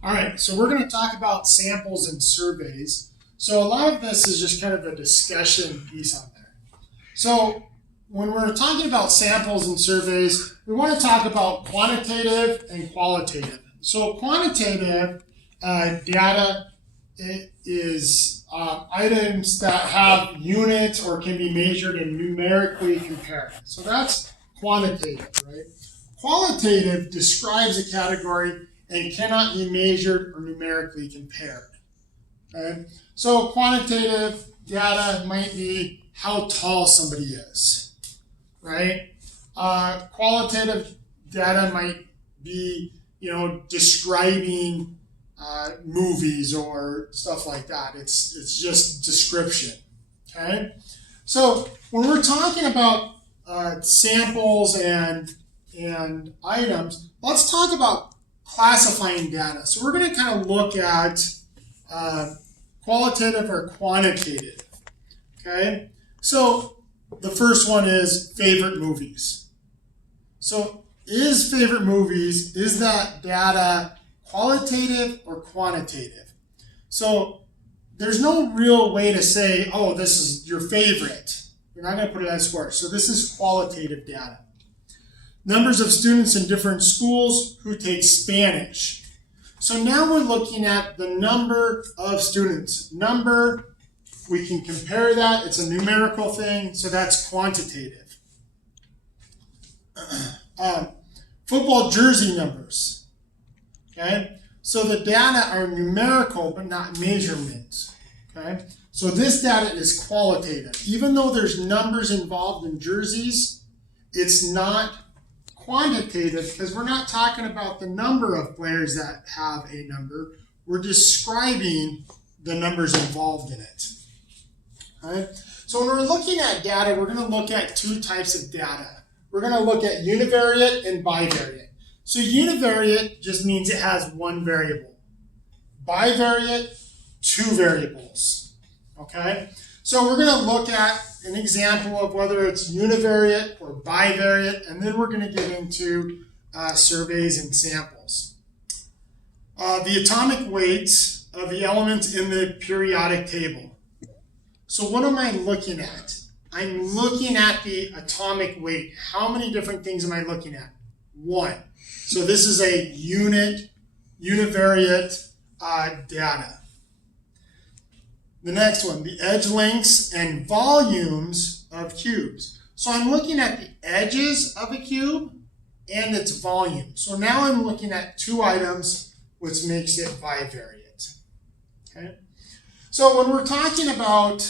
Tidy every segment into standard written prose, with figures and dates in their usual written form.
All right, so we're going to talk about samples and surveys. So a lot of this is just kind of a discussion piece on there. So when we're talking about samples and surveys, we want to talk about quantitative and qualitative. So quantitative data is items that have units or can be measured and numerically compared. So that's quantitative, right? Qualitative describes a category and cannot be measured or numerically compared. Okay? So quantitative data might be how tall somebody is, right? Qualitative data might be, describing movies or stuff like that. It's just description. Okay. So when we're talking about samples and items, let's talk about classifying data. So we're going to kind of look at qualitative or quantitative. Okay. So the first one is favorite movies. So is favorite movies, is that data qualitative or quantitative? So there's no real way to say, oh, this is your favorite. You're not going to put it as score. So this is qualitative data. Numbers of students in different schools who take Spanish. So now we're looking at the number of students. Number, we can compare that. It's a numerical thing, so that's quantitative. Football jersey numbers. Okay, so the data are numerical but not measurements. Okay, so this data is qualitative. Even though there's numbers involved in jerseys, it's not quantitative because we're not talking about the number of players that have a number. We're describing the numbers involved in it. Okay? So when we're looking at data, we're going to look at two types of data. We're going to look at univariate and bivariate. So univariate just means it has one variable. Bivariate, two variables. Okay? So we're going to look at an example of whether it's univariate or bivariate, and then we're going to get into surveys and samples. The atomic weights of the elements in the periodic table. So what am I looking at? I'm looking at the atomic weight. How many different things am I looking at? One. So this is a univariate data. The next one, the edge lengths and volumes of cubes. So I'm looking at the edges of a cube and its volume. So now I'm looking at two items, which makes it bivariate. Okay. So when we're talking about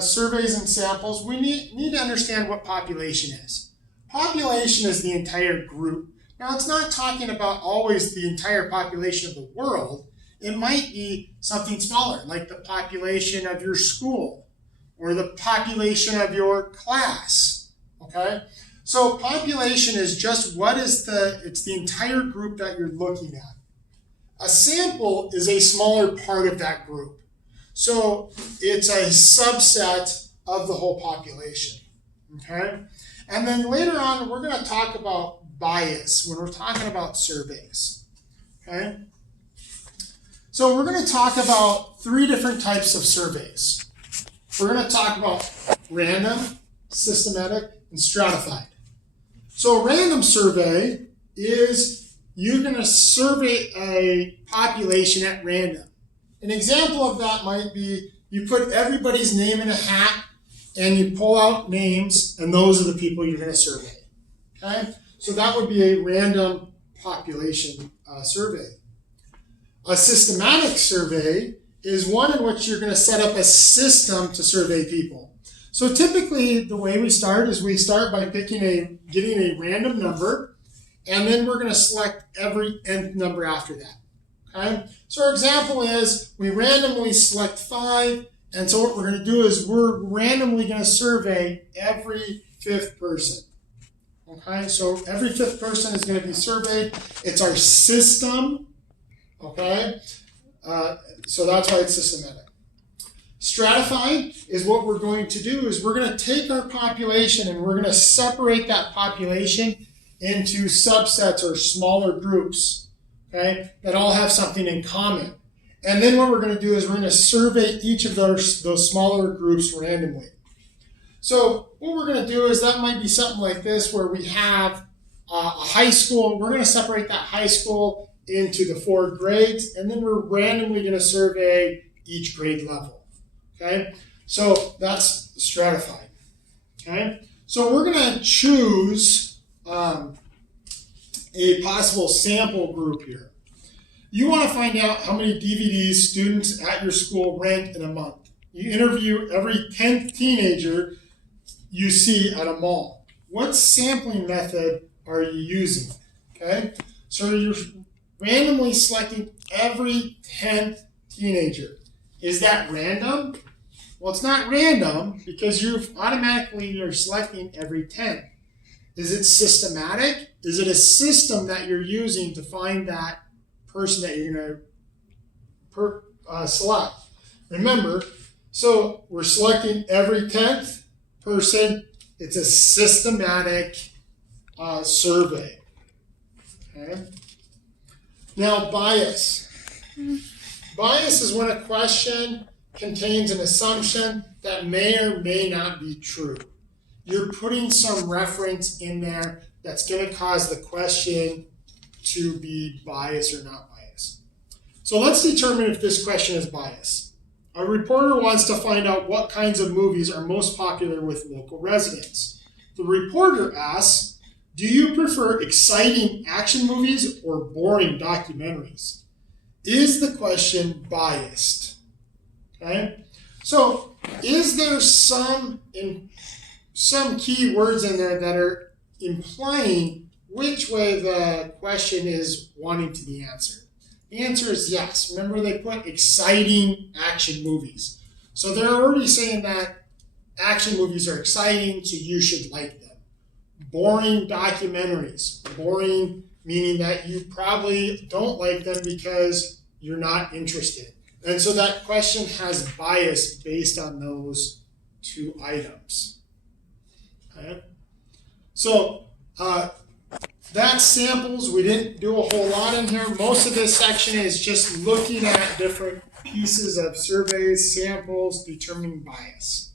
surveys and samples, we need to understand what population is. Population is the entire group. Now, it's not talking about always the entire population of the world. It might be something smaller, like the population of your school or the population of your class, okay? So population is just it's the entire group that you're looking at. A sample is a smaller part of that group. So it's a subset of the whole population, okay? And then later on, we're going to talk about bias when we're talking about surveys, okay? So we're going to talk about three different types of surveys. We're going to talk about random, systematic, and stratified. So a random survey is you're going to survey a population at random. An example of that might be you put everybody's name in a hat and you pull out names, and those are the people you're going to survey. Okay? So that would be a random population survey. A systematic survey is one in which you're going to set up a system to survey people. So typically the way we start is we start by getting a random number, and then we're going to select every nth number after that. Okay? So our example is we randomly select 5, and so what we're going to do is we're randomly going to survey every fifth person. Okay, so every fifth person is going to be surveyed. It's our system. Okay, so that's why it's systematic. Stratified is what we're going to do is we're going to take our population and we're going to separate that population into subsets or smaller groups. okay, that all have something in common. And then what we're going to do is we're going to survey each of those smaller groups randomly. So what we're going to do is that might be something like this, where we have a high school. We're going to separate that high school into the 4 grades, and then we're randomly going to survey each grade level. Okay, so that's stratified. Okay, so we're going to choose a possible sample group here. You want to find out how many DVDs students at your school rent in a month. You interview every 10th teenager you see at a mall. What sampling method are you using? Okay, so you're randomly selecting every 10th teenager. Is that random? Well, it's not random because you're selecting every 10th. Is it systematic? Is it a system that you're using to find that person that you're going to select? Remember, so we're selecting every 10th person. It's a systematic survey. Okay. Now, bias. Bias is when a question contains an assumption that may or may not be true. You're putting some reference in there that's going to cause the question to be biased or not biased. So let's determine if this question is biased. A reporter wants to find out what kinds of movies are most popular with local residents. The reporter asks, do you prefer exciting action movies or boring documentaries? Is the question biased? Okay? So, is there some key words in there that are implying which way the question is wanting to be answered? The answer is yes. Remember, they put exciting action movies. So they're already saying that action movies are exciting, so you should like them. Boring documentaries. Boring meaning that you probably don't like them because you're not interested. And so that question has bias based on those 2 items. Okay? So that's samples. We didn't do a whole lot in here. Most of this section is just looking at different pieces of surveys, samples, determining bias.